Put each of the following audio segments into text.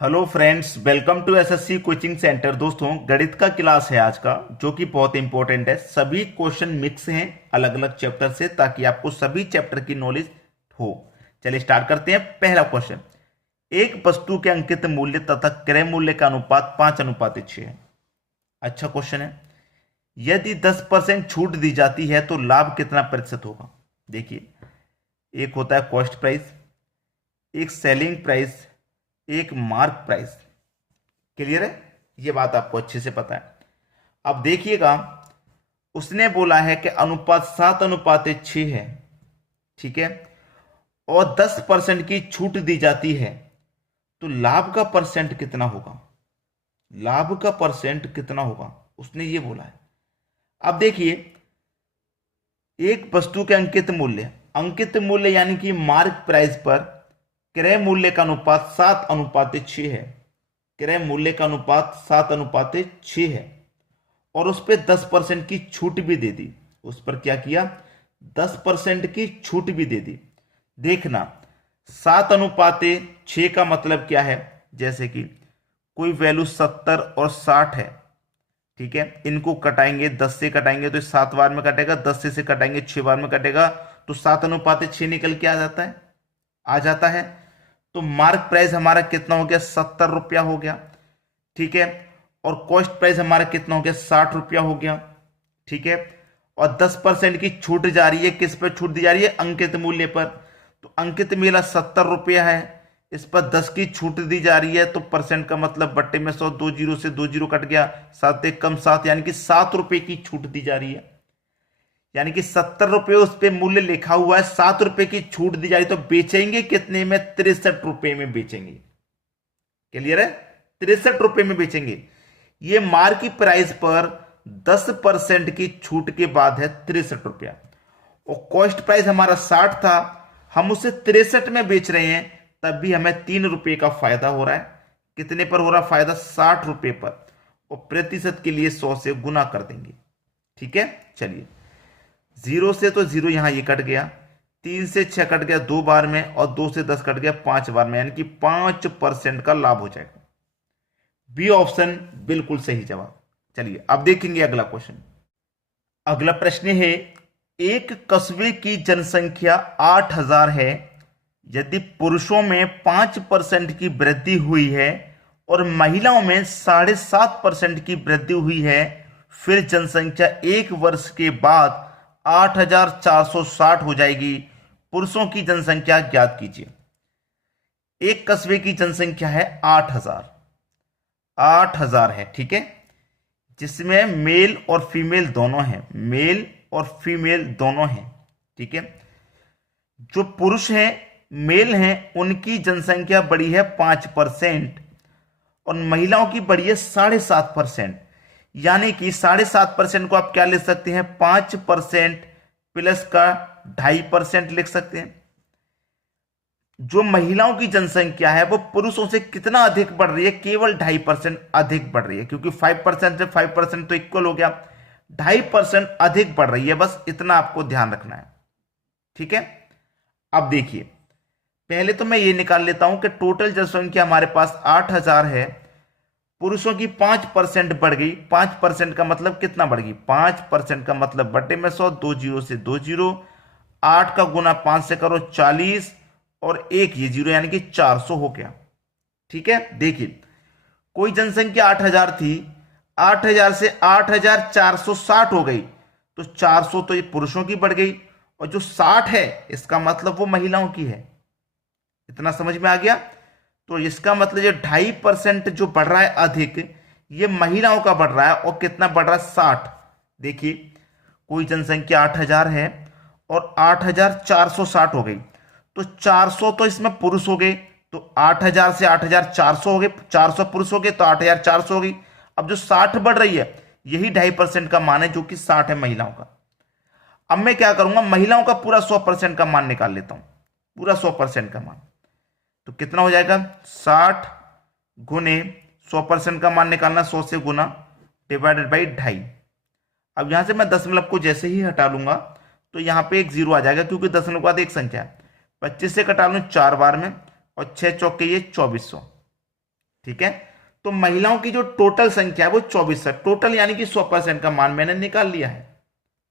Hello friends, welcome to SSC coaching centre. दोस्तों, गणित का क्लास है आज का, जो कि बहुत इंपॉर्टेंट है। सभी क्वेश्चन मिक्स हैं अलग अलग चैप्टर से, ताकि आपको सभी चैप्टर की नॉलेज हो। चलिए स्टार्ट करते हैं। पहला क्वेश्चन, एक वस्तु के अंकित मूल्य तथा क्रय मूल्य का अनुपात 5:6 है। अच्छा क्वेश्चन है। यदि 10% छूट दी जाती है तो लाभ कितना प्रतिशत होगा? देखिए, एक होता है कॉस्ट प्राइस, एक सेलिंग प्राइस, एक मार्क प्राइस। क्लियर है? ये बात आपको अच्छे से पता है। अब देखिएगा, उसने बोला है कि अनुपात 7:6 है, ठीक है, और 10% की छूट दी जाती है, तो लाभ का परसेंट कितना होगा? लाभ का परसेंट कितना होगा, उसने ये बोला है। अब देखिए, एक वस्तु के अंकित मूल्य यानी कि मार्क प्राइस पर क्रय मूल्य का अनुपात 7:6 है। क्रय मूल्य का अनुपात 7:6 है, और उस पर 10% की छूट भी दे दी। उस पर क्या किया? 10% की छूट भी दे दी। देखना, 7:6 का मतलब क्या है? जैसे कि कोई वैल्यू 70 और 60 है, ठीक है, इनको कटाएंगे, 10 से कटाएंगे तो 7 बार में कटेगा, 10 से कटाएंगे 6 बार में कटेगा, तो 7:6 निकल के आ जाता है, तो मार्क प्राइस हमारा कितना हो गया? 70 रुपया हो गया, ठीक है। और कॉस्ट प्राइस हमारा कितना हो गया? 60 रुपया हो गया, ठीक है। और 10% की छूट जा रही है, किस पर छूट दी जा रही है? अंकित मूल्य पर। तो अंकित मूल्य 70 रुपया है, इस पर 10 की छूट दी जा रही है, तो परसेंट का मतलब बट्टे में 100, 2 जीरो से 2 जीरो कट गया, 7 एक कम 7, यानी कि 7 रुपए की छूट दी जा रही है। यानी कि 70 रुपए उस पे मूल्य लिखा हुआ है, 7 रुपए की छूट दी जा रही, तो बेचेंगे कितने में? 63 रुपए में बेचेंगे। क्लियर है? 63 रुपए में बेचेंगे। ये मार्केट प्राइस पर 10% की छूट के बाद है 63 रुपया, और कॉस्ट प्राइस हमारा 60 था, हम उसे 63 में बेच रहे हैं, तब भी हमें 3 रुपए का फायदा हो रहा है। कितने पर हो रहा फायदा? 60 रुपए पर, और प्रतिशत के लिए 100 से गुना कर देंगे, ठीक है। चलिए, 0 से तो 0 यहां ये कट गया, 3 से 6 कट गया 2 बार में, और 2 से 10 कट गया 5 बार में, यानी कि 5% का लाभ हो जाएगा। बी ऑप्शन बिल्कुल सही जवाब। चलिए अब देखेंगे अगला क्वेश्चन। अगला प्रश्न है, एक कस्बे की जनसंख्या 8,000 है। यदि पुरुषों में 5% की वृद्धि हुई है और महिलाओं में 7.5% की वृद्धि हुई है, फिर जनसंख्या एक वर्ष के बाद 8,460 हो जाएगी। पुरुषों की जनसंख्या ज्ञात कीजिए। एक कस्बे की जनसंख्या है 8,000 है, ठीक है, जिसमें मेल और फीमेल दोनों हैं, मेल और फीमेल दोनों हैं, ठीक है। जो पुरुष हैं, मेल हैं, उनकी जनसंख्या बढ़ी है 5%, और महिलाओं की बढ़ी है 7.5%। यानी कि 7.5% को आप क्या लिख सकते हैं? 5% प्लस का 2.5% लिख सकते हैं। जो महिलाओं की जनसंख्या है वो पुरुषों से कितना अधिक बढ़ रही है? केवल 2.5% अधिक बढ़ रही है, क्योंकि 5% से 5% तो इक्वल हो गया, 2.5% अधिक बढ़ रही है। बस इतना आपको ध्यान रखना है, ठीक है। अब देखिए, पहले तो मैं ये निकाल लेता हूं कि टोटल जनसंख्या हमारे पास 8,000 है, पुरुषों की 5% बढ़ गई। 5% का मतलब कितना बढ़ गई? 5% का मतलब बटे में 100, 2 जीरो से 2 जीरो, 8 का गुना 5 से करो 40, और एक ये जीरो, यानी कि 400 हो गया, ठीक है। देखिए, कोई जनसंख्या 8,000 थी, 8,000 से 8,460 हो गई, तो 400 तो ये पुरुषों की बढ़ गई, और जो 60 है इसका मतलब वो महिलाओं की है। इतना समझ में आ गया? तो इसका मतलब ये 2.5% जो बढ़ रहा है अधिक, ये महिलाओं का बढ़ रहा है, और कितना बढ़ रहा है? 60। देखिए, कोई जनसंख्या 8,000 है और 8,460 हो गई, तो 400 तो इसमें पुरुष हो गए, तो 8,000 से 8,400 हो गए, 400 पुरुष हो गए, तो 8,400 हो गई। अब जो 60 बढ़ रही है, यही 2.5% का मान है, जो कि 60 है महिलाओं का। अब मैं क्या करूंगा? महिलाओं का पूरा 100% का मान निकाल लेता हूं, पूरा 100% का मान। तो कितना हो जाएगा? 60 गुने 100% का मान निकालना, 100 से गुना, डिवाइडेड बाई 2.5। अब यहां से मैं दशमलव को जैसे ही हटा लूंगा, तो यहां पे एक जीरो आ जाएगा, क्योंकि दशमलव के बाद एक संख्या है। 25 से कटा लूं 4 बार में, और 6 चौके ये 2400, ठीक है। तो महिलाओं की जो टोटल संख्या है वो 24 है, टोटल यानी कि 100% का मान मैंने निकाल लिया है।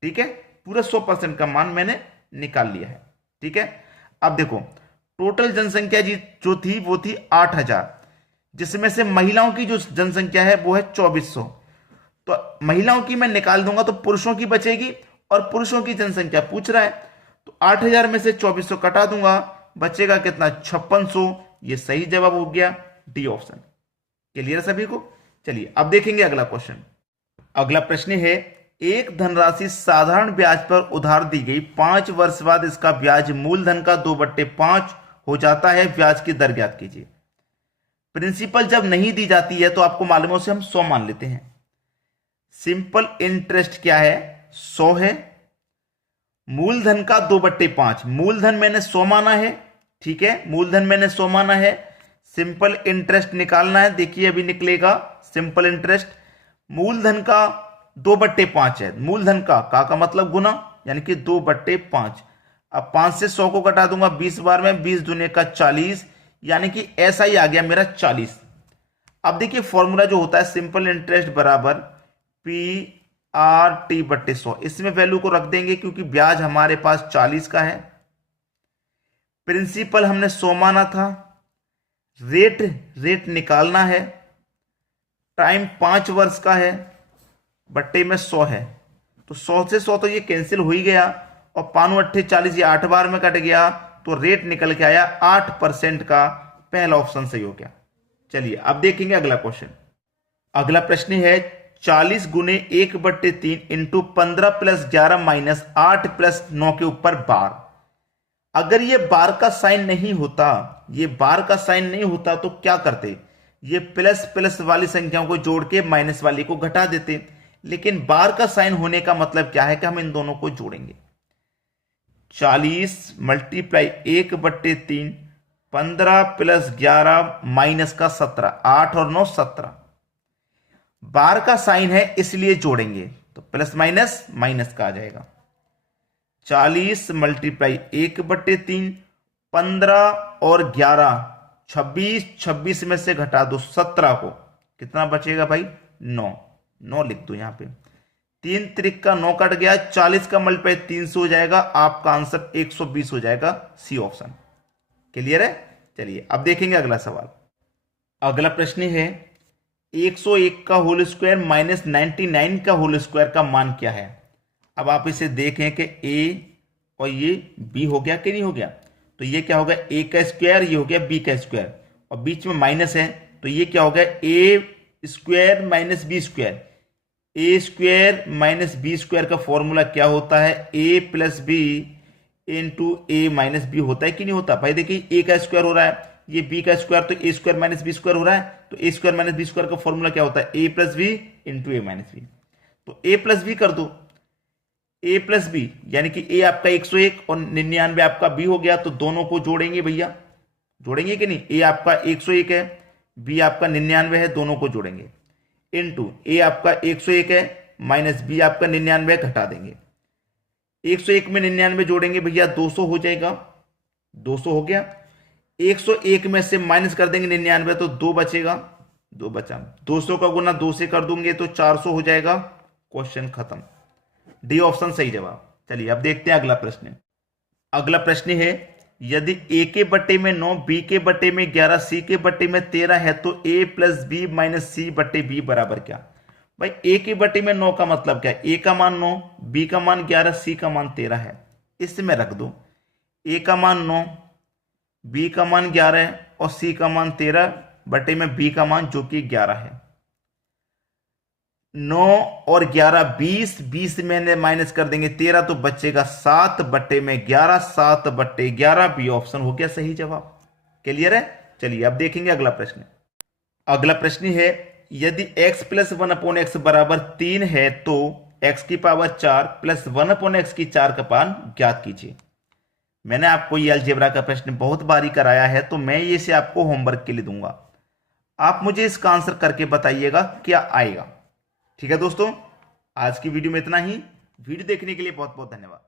ठीक है, पूरा 100% का मान मैंने निकाल लिया है। ठीक है, अब देखो टोटल जनसंख्या जी जो थी वो थी 8000, जिसमें से महिलाओं की जो जनसंख्या है वो है 2400। तो महिलाओं की मैं निकाल दूंगा तो पुरुषों की बचेगी, और पुरुषों की जनसंख्या पूछ रहा है, तो 8000 में से 2400 कटा दूंगा, बचेगा कितना 5600। ये सही जवाब हो गया डी ऑप्शन। क्लियर सभी को? चलिए अब देखेंगे अगला क्वेश्चन। अगला प्रश्न है, एक धनराशि साधारण ब्याज पर उधार दी गई, 5 वर्ष बाद इसका ब्याज मूलधन का 2/5 हो जाता है, ब्याज की दर ज्ञात कीजिए। प्रिंसिपल जब नहीं दी जाती है तो आपको मालूम है उसे हम 100 मान लेते हैं। सिंपल इंटरेस्ट क्या है? 100 है। मूलधन का 2/5, मूलधन मैंने 100 माना है। ठीक है, मूलधन मैंने 100 माना है। सिंपल इंटरेस्ट निकालना है, देखिए अभी निकलेगा सिंपल इंटरेस्ट। मूलधन का 2/5 है, मूलधन का मतलब गुना, यानी कि 2/5। अब 5 से 100 को घटा दूंगा 20 बार में, 20 दूने का 40, यानी कि ऐसा ही आ गया मेरा 40। अब देखिए फॉर्मूला जो होता है सिंपल इंटरेस्ट बराबर PRT/100, इसमें वैल्यू को रख देंगे क्योंकि ब्याज हमारे पास 40 का है। प्रिंसिपल हमने 100 माना था। रेट निकालना है, टाइम 5 वर्ष का है, बट्टे में 100 है, तो 100 से 100 तो ये कैंसिल हो ही गया, और 5 8 40, ये 8 बार में कट गया, तो रेट निकल के आया 8% का। पहला ऑप्शन सही हो गया। चलिए अब देखेंगे अगला क्वेश्चन। अगला प्रश्न है 40 गुने 1/3 इंटू 15 + 11 माइनस 8 + 9 के ऊपर बार। अगर ये बार का साइन नहीं होता, ये बार का साइन नहीं होता तो क्या करते? ये प्लस प्लस वाली संख्याओं को जोड़ के माइनस वाली को घटा देते, लेकिन बार का साइन होने का मतलब क्या है कि हम इन दोनों को जोड़ेंगे। 40 × 1/3, 15 + 11 माइनस का 17, 8 और 9 17। बार का साइन है इसलिए जोड़ेंगे, तो प्लस माइनस माइनस का आ जाएगा। 40 × 1/3, 15 और 11, 26, 26 में से घटा दो 17 को, कितना बचेगा भाई? 9 लिख दो यहां पे। 3 त्रिक का 9 कट गया, 40 का मल्टीप्लाई 300 हो जाएगा, आपका आंसर 120 हो जाएगा, सी ऑप्शन। क्लियर है? चलिए अब देखेंगे अगला सवाल। अगला प्रश्न है 101 का होल स्क्वायर माइनस 99 का होल स्क्वायर का मान क्या है? अब आप इसे देखें कि ए और ये बी हो गया कि नहीं हो गया, तो ये क्या होगा? ए का स्क्वायर, ये हो गया बी का स्क्वायर, और बीच में माइनस है, तो ये क्या हो गया? ए स्क्वायर माइनस बी स्क्वायर। ए स्क्वायर माइनस बी स्क्वायर का फॉर्मूला क्या होता है? ए प्लस बी इंटू ए माइनस बी होता है कि नहीं होता? भाई देखिए ए का स्क्वायर हो रहा है, ये बी का स्क्वायर, तो ए स्क्वायर माइनस बी स्क्वायर हो रहा है, तो ए स्क्वायर माइनस बी स्क्वायर का फॉर्मूला क्या होता है? ए प्लस बी इंटू ए माइनस बी। तो ए प्लस बी कर दो, ए प्लस बी यानी कि ए आपका 101 और 99 आपका बी हो गया, तो दोनों को जोड़ेंगे भैया, जोड़ेंगे कि नहीं? ए आपका 101 है, बी आपका 99 है, दोनों को जोड़ेंगे, इनटू ए आपका 101 है माइनस बी आपका 99 है, घटा देंगे। 101 में 99 जोड़ेंगे भैया 200 हो जाएगा, 200 हो गया। 101 में से माइनस कर देंगे 99 तो 2 बचेगा, 2 बचा। 200 का गुना 2 से कर दूंगे तो 400 हो जाएगा, क्वेश्चन खत्म। डी ऑप्शन सही जवाब। चलिए अब देखते हैं अगला प्रश्न। अगला प्रश्न है यदि ए के बट्टे में 9, बी के बट्टे में 11, सी के बट्टे में 13 है तो ए प्लस बी माइनस सी बट्टे बी बराबर क्या? भाई ए के बट्टे में 9 का मतलब क्या है? ए का मान 9, बी का मान 11, सी का मान 13 है, इसमें रख दो। ए का मान 9, बी का मान 11 और सी का मान 13 बटे में बी का मान जो कि 11 है। 9 और 11 20, 20 में माइनस कर देंगे 13 तो बचेगा 7 बटे में 11, 7 बटे 11, बी ऑप्शन हो गया सही जवाब। क्लियर है? चलिए अब देखेंगे अगला प्रश्न। अगला प्रश्न है यदि x प्लस 1/x बराबर 3 है तो x की पावर 4 प्लस 1/x की 4 का मान ज्ञात कीजिए। मैंने आपको ये अलजेब्रा का प्रश्न बहुत बारी कराया है, तो मैं ये से आपको होमवर्क के लिए दूंगा, आप मुझे इसका आंसर करके बताइएगा क्या आएगा। ठीक है दोस्तों, आज की वीडियो में इतना ही। वीडियो देखने के लिए बहुत बहुत धन्यवाद।